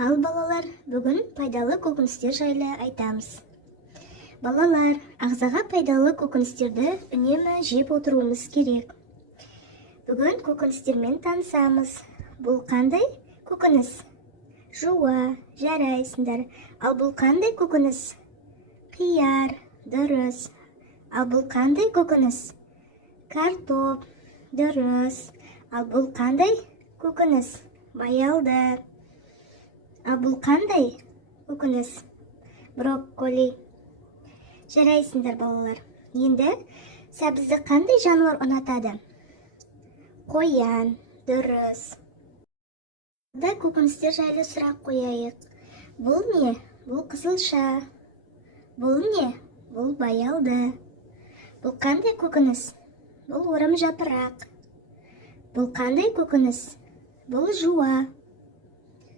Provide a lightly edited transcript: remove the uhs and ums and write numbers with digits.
Ал балалар, бүгін пайдалы көкөністер жайлы айтамыз. Балалар, ағзаға пайдалы көкөністерді үнемі жеп отыруымыз керек. Бүгін көкөністермен танысамыз. Бұл қандай көкөніс? Жуа, жарайсыңдар. Ал бұл қандай көкөніс? Қияр, дұрыс. Ал бұл қандай көкөніс? Картоп, дұрыс. Ал бұл қандай көкөніс? Баялды. Ал бұл қандай көкөніс? Брокколи. Жарайсыңдар балалар. Енді сәбізді қандай жануар ұнатады? Қоян, дұрыс. Да көкөністер жайлы сұрақ қояйық. Бұл не? Бұл қызылша. Бұл не? Бұл баялды. Бұл қандай көкөніс? Бұл орым жапырақ. Бұл қандай көкөніс? Бұл жуа.